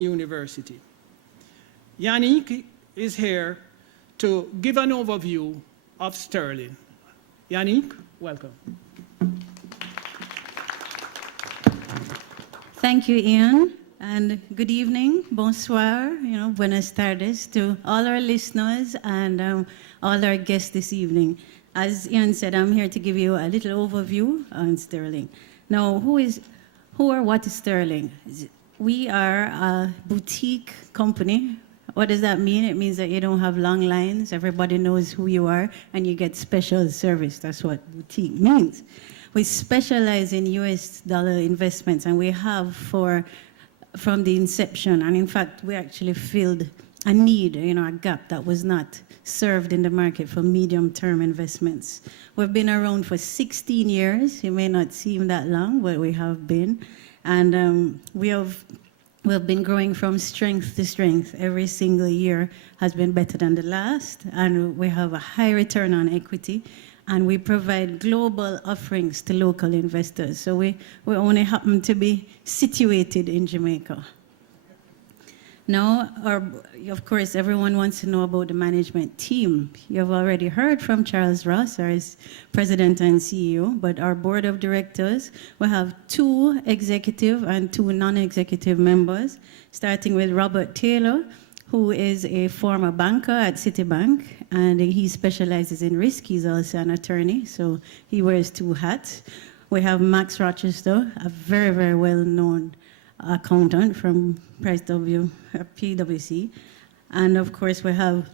University. Yanique is here to give an overview of Sterling. Yanique, welcome. Thank you, Ian, and good evening, bonsoir, buenas tardes to all our listeners and all our guests this evening. As Ian said, I'm here to give you a little overview on Sterling. Now, who or what is Sterling? We are a boutique company. What does that mean? It means that you don't have long lines, everybody knows who you are, and you get special service. That's what boutique means. We specialize in US dollar investments, and we have from the inception. And in fact, we actually filled a need, a gap that was not served in the market for medium-term investments. We've been around for 16 years. It may not seem that long, but we have been. And we've been growing from strength to strength. Every single year has been better than the last, and we have a high return on equity. And we provide global offerings to local investors. So we only happen to be situated in Jamaica. Now, of course, everyone wants to know about the management team. You've already heard from Charles Ross, our president and CEO, but our board of directors, we have 2 executive and 2 non-executive members, starting with Robert Taylor, who is a former banker at Citibank, and he specializes in risk. He's also an attorney, so he wears 2 hats. We have Max Rochester, a very, very well-known accountant from PwC. And of course, we have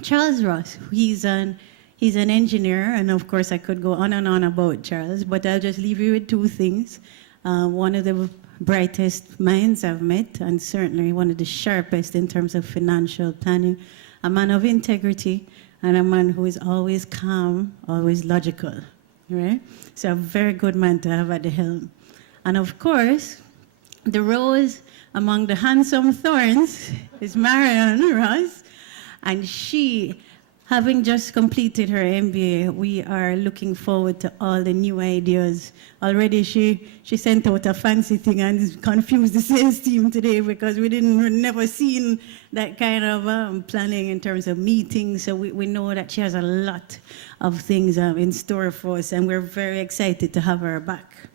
Charles Ross. He's an engineer, and of course, I could go on and on about Charles, but I'll just leave you with 2 things. One of the brightest minds I've met, and certainly one of the sharpest in terms of financial planning, a man of integrity, and a man who is always calm, always logical, right? So a very good man to have at the helm. And of course, the rose among the handsome thorns is Marianne Ross, and she, having just completed her MBA, we are looking forward to all the new ideas. Already she sent out a fancy thing and confused the sales team today because we'd never seen that kind of planning in terms of meetings. So we know that she has a lot of things in store for us, and we're very excited to have her back.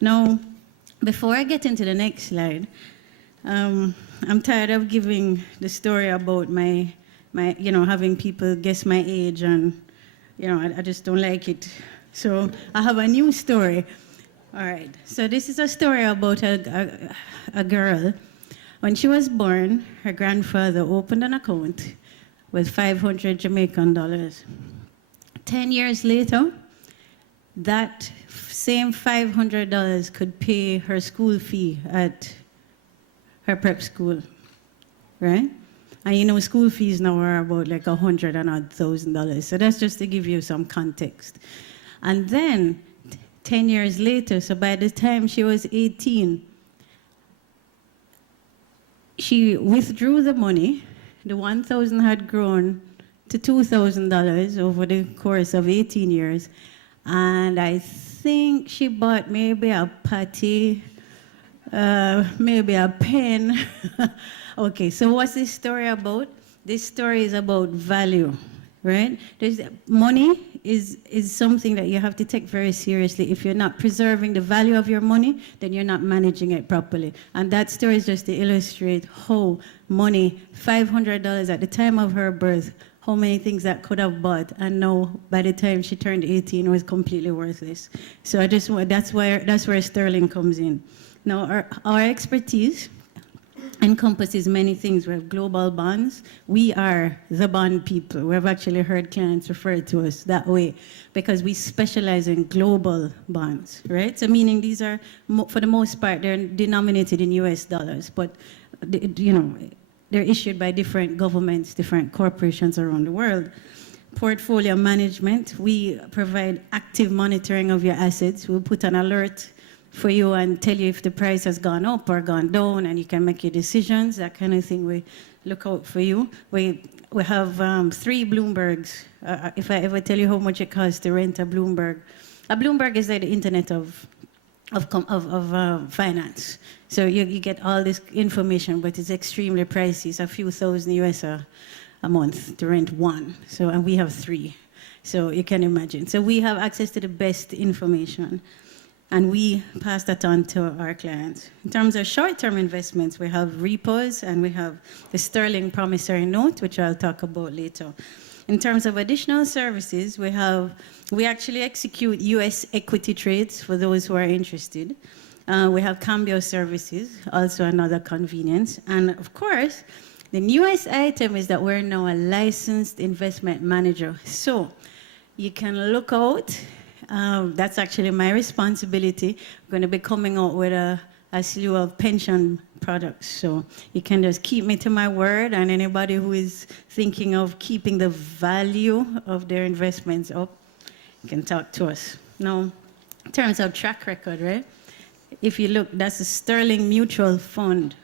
Now, before I get into the next slide, I'm tired of giving the story about my having people guess my age, and, I just don't like it. So I have a new story. All right, so this is a story about a girl. When she was born, her grandfather opened an account with 500 Jamaican dollars. 10 years later, that same $500 could pay her school fee at her prep school, right? And school fees now are about like $100,000. So that's just to give you some context. And then 10 years later, so by the time she was 18, she withdrew the money. The $1,000 had grown to $2,000 over the course of 18 years. And I think she bought maybe a patty, maybe a pen. Okay, so what's this story about? This story is about value, right? Money is something that you have to take very seriously. If you're not preserving the value of your money, then you're not managing it properly. And that story is just to illustrate how money, $500 at the time of her birth, how many things that could have bought, and now by the time she turned 18, it was completely worthless. So that's where Sterling comes in. Now, our expertise encompasses many things. We have global bonds. We are the bond people. We've actually heard clients refer to us that way because we specialize in global bonds, right? So meaning these are, for the most part, they're denominated in US dollars, but they're issued by different governments, different corporations around the world. Portfolio management, we provide active monitoring of your assets. We'll put an alert for you and tell you if the price has gone up or gone down, and you can make your decisions, that kind of thing. We look out for you. We have 3 Bloombergs. If I ever tell you how much it costs to rent a Bloomberg is like the internet of of finance. So you get all this information, but it's extremely pricey. It's a few thousand US a month to rent one. So, and we have 3. So you can imagine. So we have access to the best information, and we pass that on to our clients. In terms of short-term investments, we have repos, and we have the sterling promissory note, which I'll talk about later. In terms of additional services, we actually execute US equity trades for those who are interested. We have cambio services, also another convenience. And of course, the newest item is that we're now a licensed investment manager. So you can look out. That's actually my responsibility. I'm going to be coming out with a slew of pension products. So you can just keep me to my word, and anybody who is thinking of keeping the value of their investments up, you can talk to us. Now, in terms of track record, right? If you look, that's a Sterling Mutual Fund,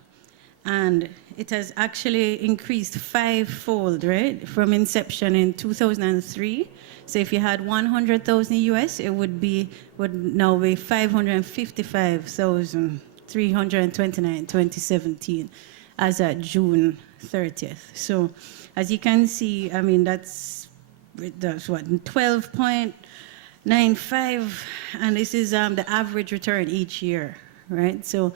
and it has actually increased 5-fold, right? From inception in 2003. So if you had 100,000 US, it would now be 555,329 in 2017 as at June 30th. So as you can see, I mean, that's what, 12.95, and this is the average return each year, right? So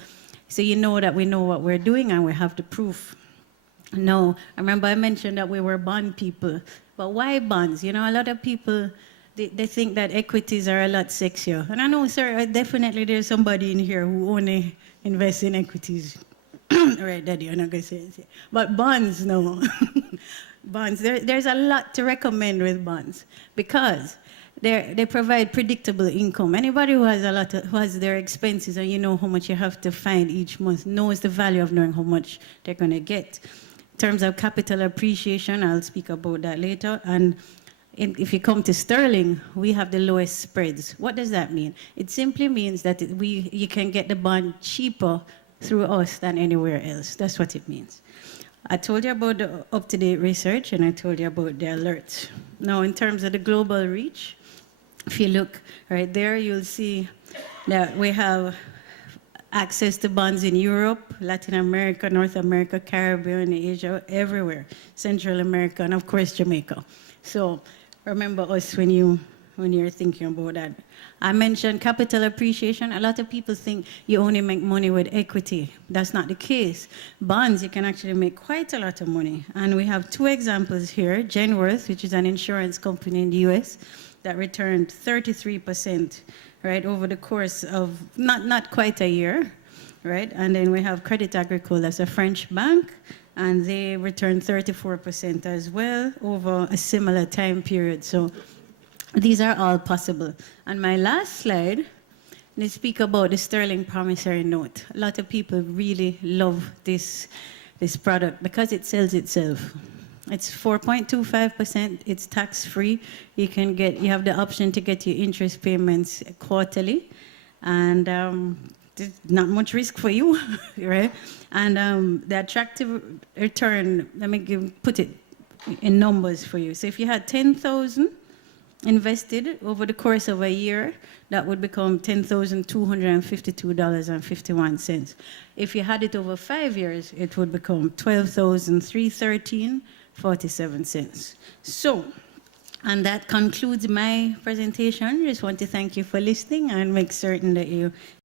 you know that we know what we're doing, and we have the proof. No, I remember I mentioned that we were bond people, but why bonds? You know, a lot of people, they think that equities are a lot sexier. And I know, sir, definitely there's somebody in here who only invests in equities. Right, Daddy, I'm not going to say it. But bonds, no. Bonds, there's a lot to recommend with bonds, because they provide predictable income. Anybody who has who has their expenses, and you know how much you have to find each month, knows the value of knowing how much they're going to get. In terms of capital appreciation, I'll speak about that later. And if you come to sterling, we have the lowest spreads. What does that mean? It simply means that you can get the bond cheaper through us than anywhere else. That's what it means. I told you about the up-to-date research, and I told you about the alerts. Now, in terms of the global reach, if you look right there, you'll see that we have access to bonds in Europe, Latin America, North America, Caribbean, Asia, everywhere, Central America, and of course, Jamaica. So remember us when you're thinking about that. I mentioned capital appreciation. A lot of people think you only make money with equity. That's not the case. Bonds, you can actually make quite a lot of money. And we have 2 examples here. Genworth, which is an insurance company in the US, that returned 33%, right, over the course of not quite a year, right? And then we have Crédit Agricole, that's a French bank, and they returned 34% as well over a similar time period. So these are all possible. And my last slide, they speak about the sterling promissory note. A lot of people really love this product because it sells itself. It's 4.25%. It's tax-free. You have the option to get your interest payments quarterly, and there's not much risk for you, right? And the attractive return, let me put it in numbers for you. So if you had 10,000 invested over the course of a year, that would become $10,252.51. If you had it over 5 years, it would become $12,313.47. So, and that concludes my presentation. Just want to thank you for listening and make certain that you